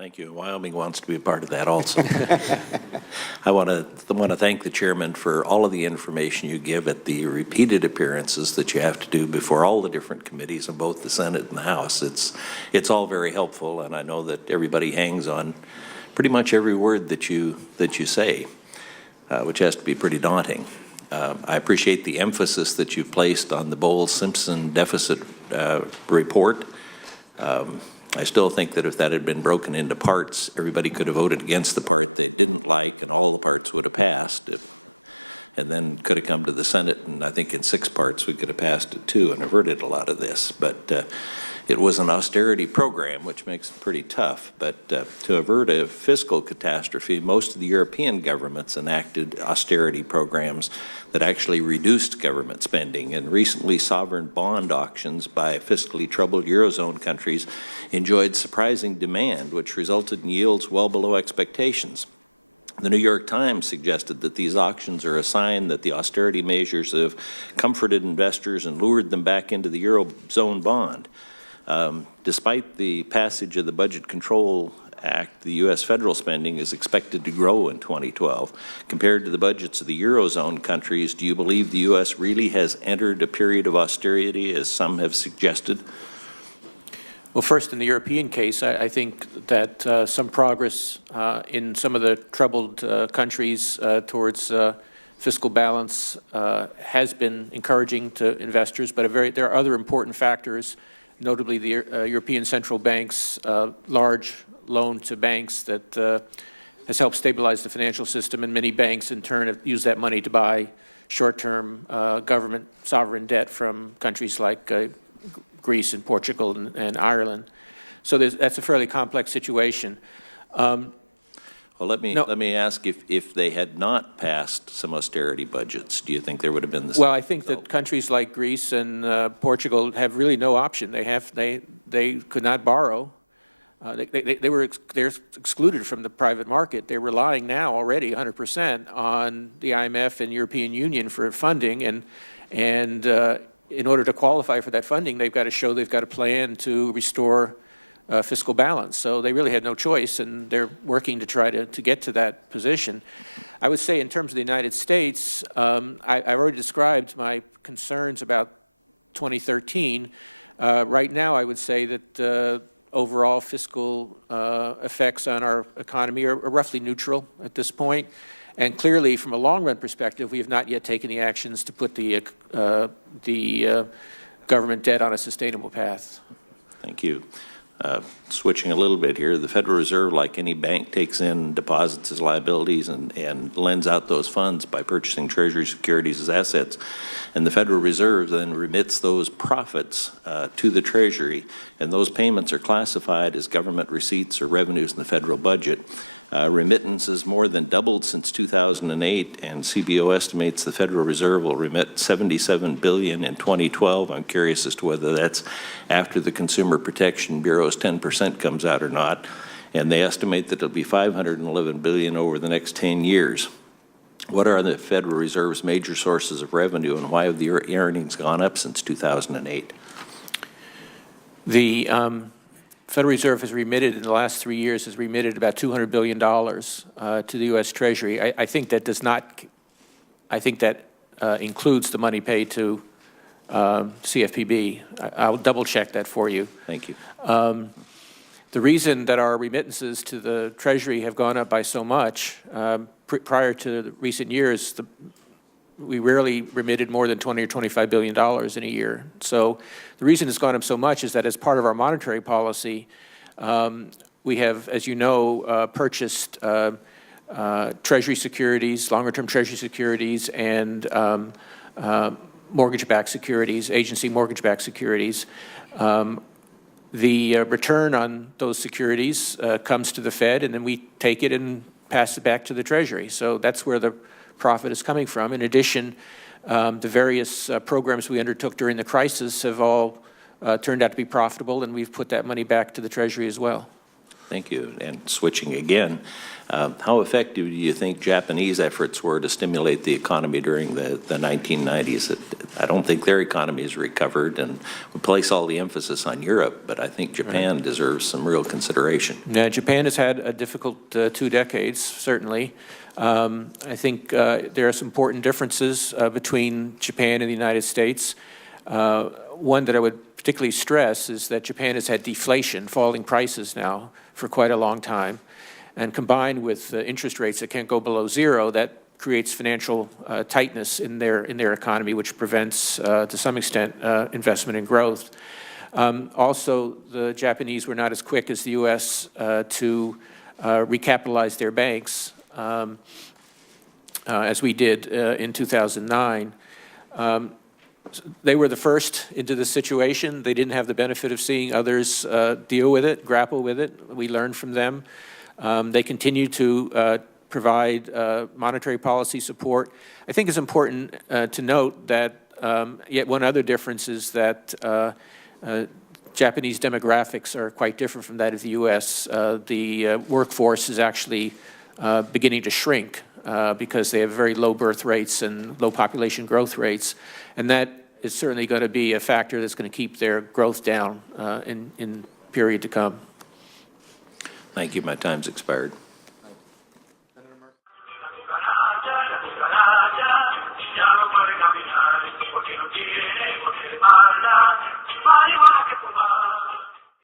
Thank you. Wyoming wants to be a part of that also. I want to thank the chairman for all of the information you give at the repeated appearances that you have to do before all the different committees in both the Senate and the House. It's all very helpful, and I know that everybody hangs on pretty much every word that you say, which has to be pretty daunting. I appreciate the emphasis that you've placed on the Bowles-Simpson deficit report. I still think that if that had been broken into parts, everybody could have voted against the part they didn't like, and all the parts would have passed. And then could have come to the Senate, and I think in 6 parts we could have passed it too and averted a lot of this. But it was an austerity program, which makes it pretty tough. But to avert a fiscal catastrophe, most of the European governments enacted austerity programs that actually reduced government spending. And recently, sovereign bond auctions by fiscally troubled Eurozone countries enjoyed surprising demand, which resulted in yields well below expectations. The New York Times suggested that these auctions are a sign that the austerity measures have comforted investors and lured them back into the Eurozone bond. Despite the passage of the Budget Control Act, the U.S. federal spending is expected to grow in 2012. Compared to the budgets of the Eurozone countries, do you believe the U.S. really has entered a period of austerity, as some have suggested? Well, first, in the European case, I think that some progress in some of the troubled countries towards fiscal balance has been encouraging to investors, but there are other important factors, notably the European Central Bank's large loan to banks that has helped stabilize the financial system, and many banks in turn have used that money to buy short-term government sovereign debt from countries like Greece and Portugal and Ireland. So that's a fairly complex situation. Well, let me ask, if they had not passed some austerity budgets, do you think there would have been the same? Well, I think that countries like Greece and Portugal have really no option. They could not borrow. They're excluded from the private market. They're relying now already 100% on the IMF and European Union for funding, and in order to qualify for that funding, they've got to show they've got a plan to restore fiscal balance. So they really had no choice, and they're working to try to get to that position. I would say in terms of the United States, I've already described my concerns about 2013. Right now, I would say that overall fiscal effects on our economy are roughly neutral at this point. And clearly, from a long-run perspective, we have not yet taken the actions to put the government debt on a sustainable path. Thank you. Switching a little bit here, the Federal Reserve, like any bank, takes in, deposits as liabilities and lends out those funds by purchasing Treasury securities as assets. And the Federal Reserve then remits those profits to the Treasury, and those payments are classified as government receipts or revenues in the federal budget. Remittances more than doubled since 2008, and CBO estimates the Federal Reserve will remit $77 billion in 2012. I'm curious as to whether that's after the Consumer Protection Bureau's 10% comes out or not. And they estimate that it'll be $511 billion over the next 10 years. What are the Federal Reserve's major sources of revenue, and why have the earnings gone up since 2008? The Federal Reserve has remitted in the last 3 years, has remitted about $200 billion to the U.S. Treasury. I think that does not, I think that includes the money paid to CFPB. I'll double check that for you. Thank you. The reason that our remittances to the Treasury have gone up by so much, prior to the recent years, we rarely remitted more than $20 or $25 billion in a year. So the reason it's gone up so much is that as part of our monetary policy, we have, as you know, purchased Treasury securities, longer-term Treasury securities, and mortgage-backed securities, agency mortgage-backed securities. The return on those securities comes to the Fed, and then we take it and pass it back to the Treasury. So that's where the profit is coming from. In addition, the various programs we undertook during the crisis have all turned out to be profitable, and we've put that money back to the Treasury as well. Thank you. And switching again, how effective do you think Japanese efforts were to stimulate the economy during the 1990s? I don't think their economy has recovered, and we place all the emphasis on Europe, but I think Japan deserves some real consideration. Yeah, Japan has had a difficult 2 decades, certainly. I think there are some important differences between Japan and the United States. One that I would particularly stress is that Japan has had deflation, falling prices now for quite a long time. And combined with interest rates that can't go below zero, that creates financial tightness in their economy, which prevents, to some extent, investment and growth. Also, the Japanese were not as quick as the U.S. To recapitalize their banks as we did in 2009. They were the first into this situation. They didn't have the benefit of seeing others deal with it, grapple with it. We learned from them. They continue to provide monetary policy support. I think it's important to note that yet one other difference is that Japanese demographics are quite different from that of the U.S. The workforce is actually beginning to shrink because they have very low birth rates and low population growth rates. And that is certainly going to be a factor that's going to keep their growth down in period to come. Thank you. My time's expired.